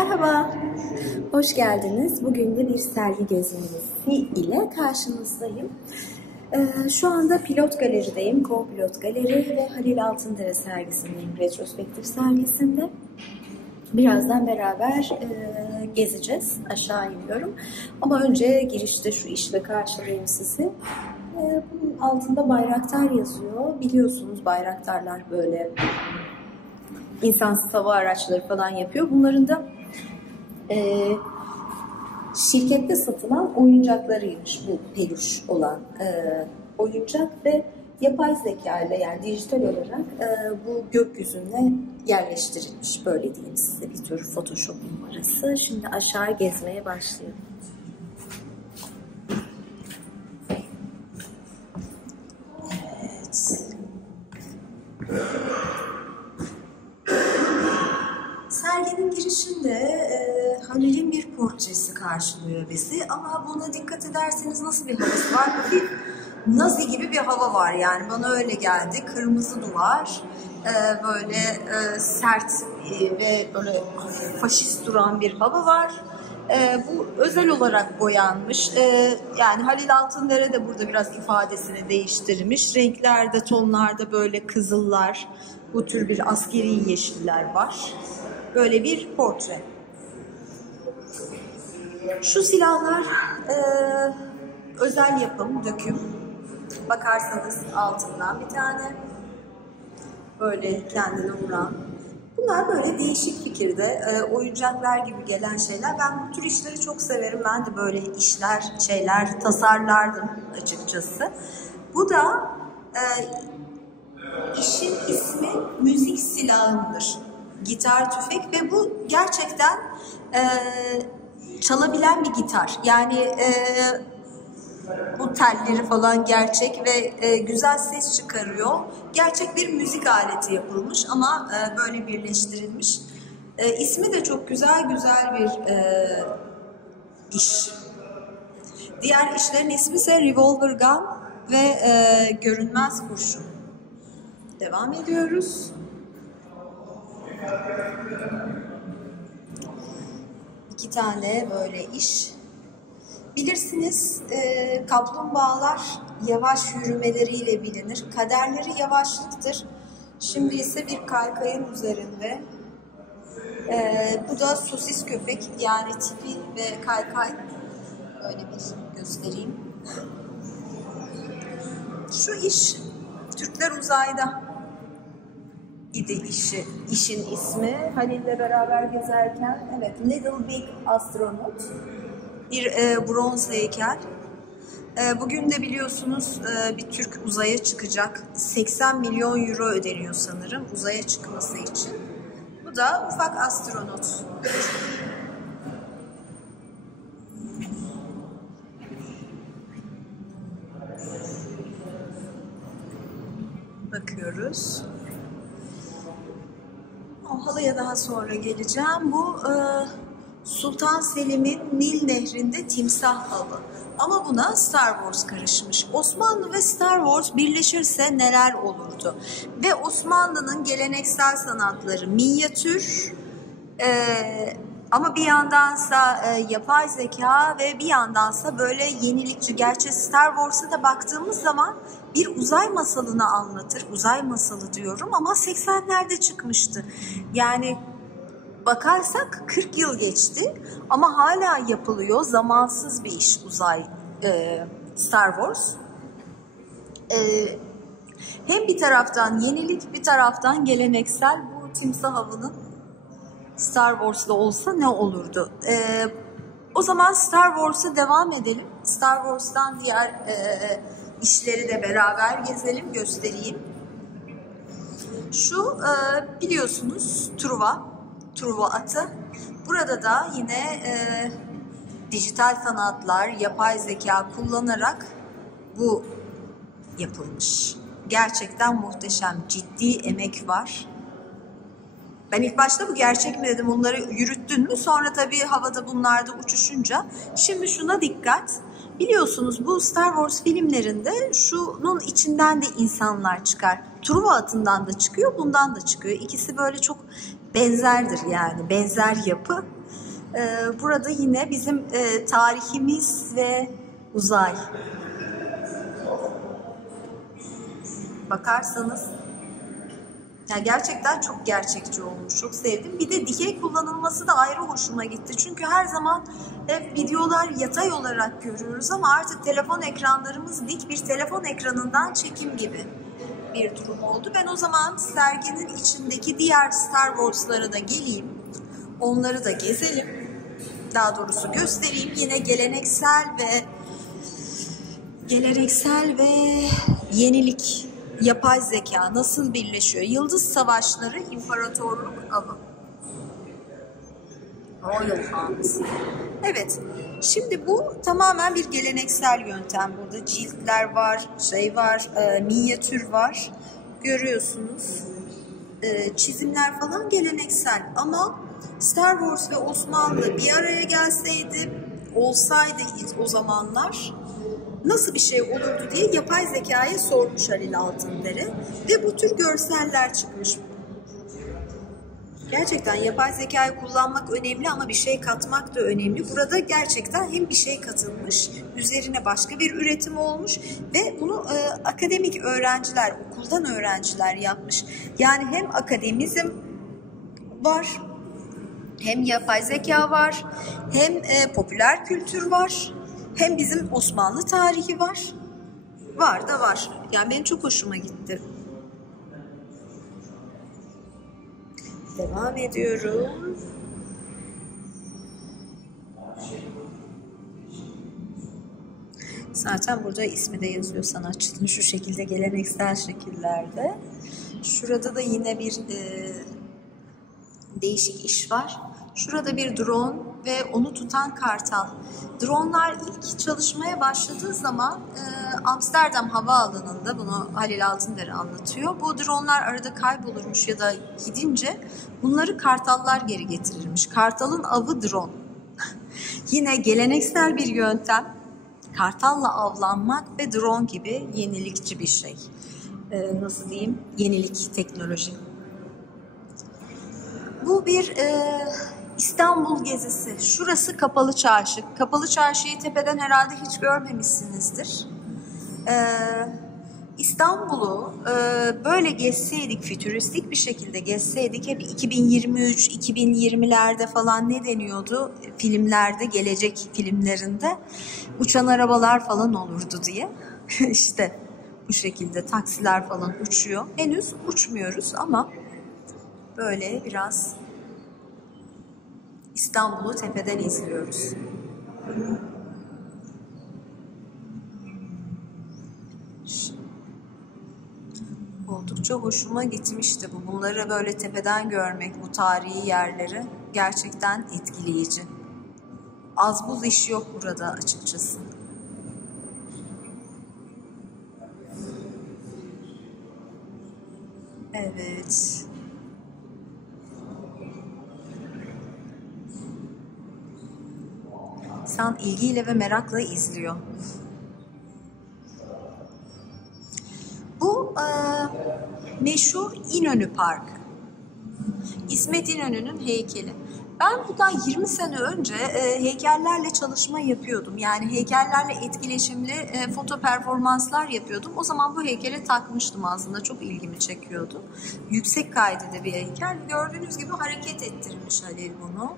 Merhaba, hoş geldiniz. Bugün de bir sergi gezintisi ile karşınızdayım. Şu anda Pilot Galeri'deyim, Co-Pilot Galeri ve Halil Altındere sergisindeyim, retrospektif sergisinde. Birazdan beraber gezeceğiz, aşağı iniyorum. Ama önce girişte şu işle karşılayayım sizi. Bunun altında Bayraktar yazıyor. Biliyorsunuz Bayraktarlar böyle insansız hava araçları falan yapıyor. Bunların da şirkette satılan oyuncaklarıymış bu peluş olan oyuncak ve yapay zeka ile yani dijital olarak bu gökyüzüne yerleştirilmiş. Böyle diyeyim size, bir tür Photoshop numarası. Şimdi aşağı gezmeye başlayalım. Evet. Serginin girişinde Halil'in bir portresi karşılıyor bizi ama buna dikkat ederseniz nasıl bir havası var? Bir Nazi gibi bir hava var, yani bana öyle geldi. Kırmızı duvar, böyle sert ve böyle faşist duran bir hava var. Bu özel olarak boyanmış. Yani Halil Altındere de burada biraz ifadesini değiştirmiş. Renklerde, tonlarda böyle kızıllar, bu tür bir askeri yeşiller var. Böyle bir portre. Şu silahlar özel yapım, döküm. Bakarsanız altından bir tane böyle kendine vuran. Bunlar böyle değişik fikirde oyuncaklar gibi gelen şeyler. Ben bu tür işleri çok severim. Ben de böyle işler, şeyler tasarlardım açıkçası. Bu da işin ismi müzik silahımdır. Gitar, tüfek ve bu gerçekten çalabilen bir gitar. Yani bu telleri falan gerçek ve güzel ses çıkarıyor. Gerçek bir müzik aleti yapılmış ama böyle birleştirilmiş. İsmi de çok güzel bir iş. Diğer işlerin ismi ise Revolver Gun ve Görünmez Kurşun. Devam ediyoruz. İki tane böyle iş. Bilirsiniz kaplumbağalar yavaş yürümeleriyle bilinir. Kaderleri yavaşlıktır. Şimdi ise bir kaykayın üzerinde. Bu da sosis köpek, yani tipi ve kaykay. Böyle bir göstereyim. Şu iş Türkler Uzayda idi işin ismi. Halil'le beraber gezerken, evet, Little Big Astronaut. Bir bronz heykel. Bugün de biliyorsunuz bir Türk uzaya çıkacak. 80 milyon euro ödeniyor sanırım uzaya çıkması için. Bu da ufak astronot. Bakıyoruz. O halıya daha sonra geleceğim. Bu Sultan Selim'in Nil Nehri'nde timsah avı. Ama buna Star Wars karışmış. Osmanlı ve Star Wars birleşirse neler olurdu? Ve Osmanlı'nın geleneksel sanatları minyatür, ama bir yandansa yapay zeka ve bir yandansa böyle yenilikçi. Gerçi Star Wars'a da baktığımız zaman bir uzay masalını anlatır. Uzay masalı diyorum ama 80'lerde çıkmıştı. Yani bakarsak 40 yıl geçti ama hala yapılıyor. Zamansız bir iş uzay, Star Wars. Hem bir taraftan yenilik, bir taraftan geleneksel. Bu timsah avının Star Wars'la olsa ne olurdu? O zaman Star Wars'a devam edelim. Star Wars'tan diğer işleri de beraber gezelim, göstereyim. Şu biliyorsunuz Truva atı. Burada da yine dijital sanatlar, yapay zeka kullanarak bu yapılmış. Gerçekten muhteşem, ciddi emek var. Ben ilk başta bu gerçek mi dedim, onları yürüttün mü? Sonra tabii havada bunlarda uçuşunca. Şimdi şuna dikkat. Biliyorsunuz bu Star Wars filmlerinde şunun içinden de insanlar çıkar. Truva atından da çıkıyor, bundan da çıkıyor. İkisi böyle çok benzerdir yani, benzer yapı. Burada yine bizim tarihimiz ve uzay. Bakarsanız ya gerçekten çok gerçekçi olmuş. Çok sevdim. Bir de dikey kullanılması da ayrı hoşuma gitti. Çünkü her zaman hep videolar yatay olarak görüyoruz ama artık telefon ekranlarımız dik bir telefon ekranından çekim gibi bir durum oldu. Ben o zaman serginin içindeki diğer Star Wars'lara da geleyim. Onları da gezelim. Daha doğrusu göstereyim. Yine geleneksel ve yenilik, yapay zeka nasıl birleşiyor? Yıldız Savaşları, İmparatorluk Avı. Royal Hunt. Evet. Şimdi bu tamamen bir geleneksel yöntem. Burada ciltler var, minyatür var. Görüyorsunuz. Çizimler falan geleneksel ama Star Wars ve Osmanlı bir araya olsaydı o zamanlar nasıl bir şey olurdu diye yapay zekaya sormuş Halil Altındere ve bu tür görseller çıkmış. Gerçekten yapay zekayı kullanmak önemli ama bir şey katmak da önemli. Burada gerçekten hem bir şey katılmış, üzerine başka bir üretim olmuş ve bunu akademik öğrenciler, okuldan öğrenciler yapmış. Yani hem akademizm var, hem yapay zeka var, hem popüler kültür var, hem bizim Osmanlı tarihi var. Var da var. Yani benim çok hoşuma gitti. Devam ediyorum. Zaten burada ismi de yazıyor sanatçının şu şekilde geleneksel şekillerde. Şurada da yine bir değişik iş var. Şurada bir drone ve onu tutan kartal. Dronlar ilk çalışmaya başladığı zaman Amsterdam Havaalanı'nda, bunu Halil Altındere anlatıyor. Bu dronlar arada kaybolurmuş ya da gidince bunları kartallar geri getirirmiş. Kartalın avı drone. Yine geleneksel bir yöntem. Kartalla avlanmak ve drone gibi yenilikçi bir şey. Nasıl diyeyim? Yenilik, teknoloji. Bu bir İstanbul gezisi. Şurası Kapalı Çarşı. Kapalı Çarşı'yı tepeden herhalde hiç görmemişsinizdir. İstanbul'u böyle gezseydik, fütüristik bir şekilde gezseydik, hep 2023, 2020'lerde falan ne deniyordu filmlerde, gelecek filmlerinde uçan arabalar falan olurdu diye. İşte bu şekilde taksiler falan uçuyor. Henüz uçmuyoruz ama böyle biraz İstanbul'u tepeden izliyoruz. Oldukça hoşuma gitmişti bu. Bunları böyle tepeden görmek, bu tarihi yerleri gerçekten etkileyici. Az buz iş yok burada açıkçası. Evet. İnsan ilgiyle ve merakla izliyor. Bu meşhur İnönü Parkı. İsmet İnönü'nün heykeli. Ben bundan 20 sene önce heykellerle çalışma yapıyordum. Yani heykellerle etkileşimli foto performanslar yapıyordum. O zaman bu heykele takmıştım aslında. Çok ilgimi çekiyordu. Yüksek kaydede bir heykel. Gördüğünüz gibi hareket ettirmiş Halil bunu.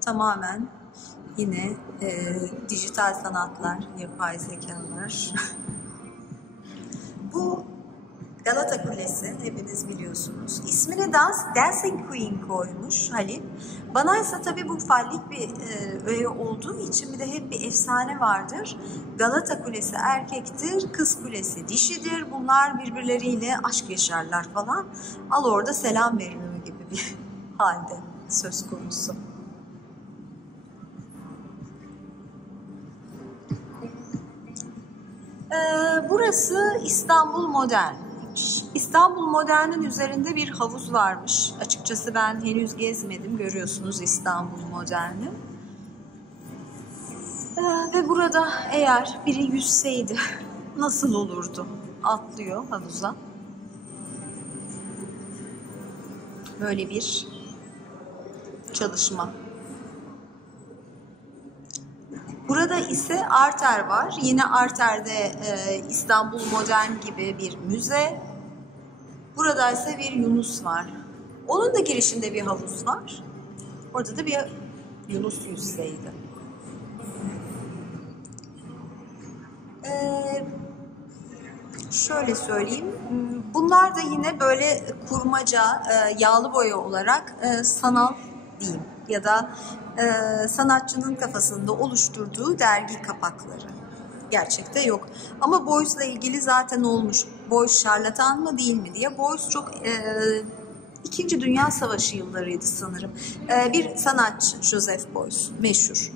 Tamamen yine dijital sanatlar, yapay zekalar. Bu Galata Kulesi, hepiniz biliyorsunuz. İsmine Dancing Queen koymuş Halil. Bana ise tabii bu fallik bir öğe olduğu için bir de hep bir efsane vardır. Galata Kulesi erkektir, Kız Kulesi dişidir. Bunlar birbirleriyle aşk yaşarlar falan. Al orada selam veriyor gibi bir halde söz konusu. Burası İstanbul Modern. İstanbul Modern'in üzerinde bir havuz varmış. Açıkçası ben henüz gezmedim. Görüyorsunuz İstanbul Modern'i. Ve burada eğer biri yüzseydi nasıl olurdu? Atlıyor havuza. Böyle bir çalışma. Burada ise Arter var. Yine Arter'de İstanbul Modern gibi bir müze. Burada ise bir Yunus var. Onun da girişinde bir havuz var. Orada da bir Yunus yüzseydi. Şöyle söyleyeyim. Bunlar da yine böyle kurmaca, yağlı boya olarak sanal diyeyim ya da sanatçının kafasında oluşturduğu dergi kapakları. Gerçekte yok. Ama Beuys'la ilgili zaten olmuş. Beuys şarlatan mı değil mi diye. Beuys çok İkinci Dünya Savaşı yıllarıydı sanırım. Bir sanatçı Joseph Beuys meşhur.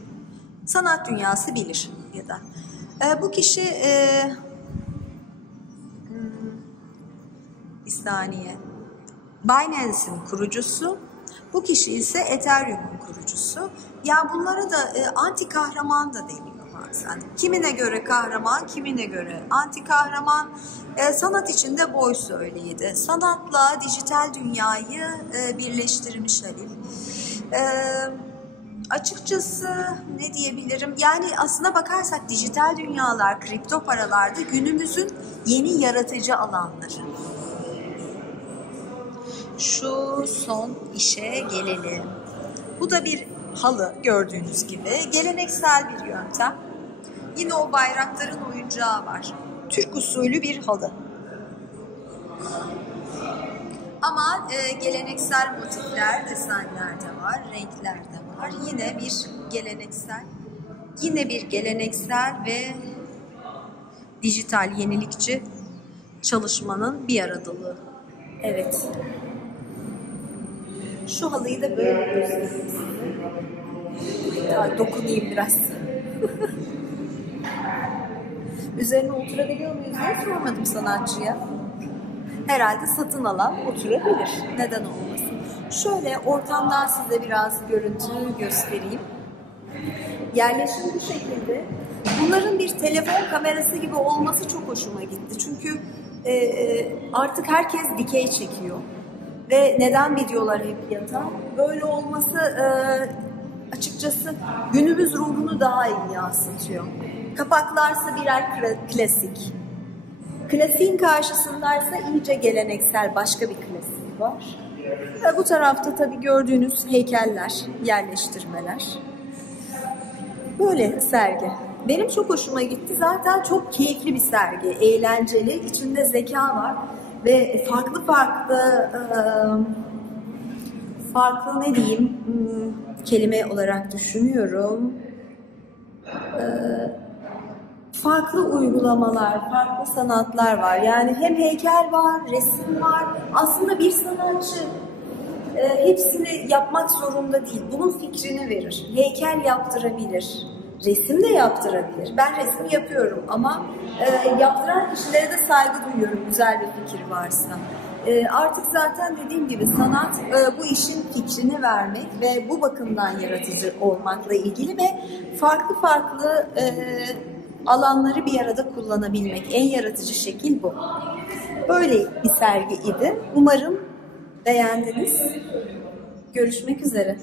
Sanat dünyası bilir ya da. Bu kişi bir saniye. Binance'in kurucusu. Bu kişi ise Ethereum'un kurucusu. Ya bunlara da anti kahraman da deniyor bazen. Kimine göre kahraman, kimine göre anti kahraman. Sanat içinde Beuys öyleydi. Sanatla dijital dünyayı birleştirmiş Halil. Açıkçası ne diyebilirim? Yani aslına bakarsak dijital dünyalar, kripto paralarda günümüzün yeni yaratıcı alanları. Şu son işe gelelim. Bu da bir halı gördüğünüz gibi. Geleneksel bir yöntem. Yine o bayrakların oyuncağı var. Türk usulü bir halı. Ama geleneksel motifler, desenler de var, renkler de var. Yine bir geleneksel ve dijital yenilikçi çalışmanın bir aradalığı. Evet. Şu halıyı da böyle göstereyim size. Dokunayım biraz. Üzerine oturabiliyor muyuz diye sormadım sanatçıya. Herhalde satın alan oturabilir. Neden olmasın? Şöyle ortamdan size biraz görüntü göstereyim. Yerleşim bu şekilde. Bunların bir telefon kamerası gibi olması çok hoşuma gitti. Çünkü artık herkes dikey çekiyor. Ve neden videolar hep yatay? Böyle olması açıkçası günümüz ruhunu daha iyi yansıtıyor. Kapaklarsa birer klasik. Klasiğin karşısındaysa iyice geleneksel başka bir klasik var. Ve bu tarafta tabii gördüğünüz heykeller, yerleştirmeler. Böyle sergi. Benim çok hoşuma gitti. Zaten çok keyifli bir sergi. Eğlenceli. İçinde zeka var. Ve farklı ne diyeyim kelime olarak düşünüyorum. Farklı uygulamalar, farklı sanatlar var. Yani hem heykel var, resim var. Aslında bir sanatçı hepsini yapmak zorunda değil. Bunun fikrini verir. Heykel yaptırabilir. Resim de yaptırabilir. Ben resim yapıyorum ama yaptıran kişilere de saygı duyuyorum güzel bir fikir varsa. Artık zaten dediğim gibi sanat bu işin fikrini vermek ve bu bakımdan yaratıcı olmakla ilgili ve farklı alanları bir arada kullanabilmek. En yaratıcı şekil bu. Böyle bir sergi idi. Umarım beğendiniz. Görüşmek üzere.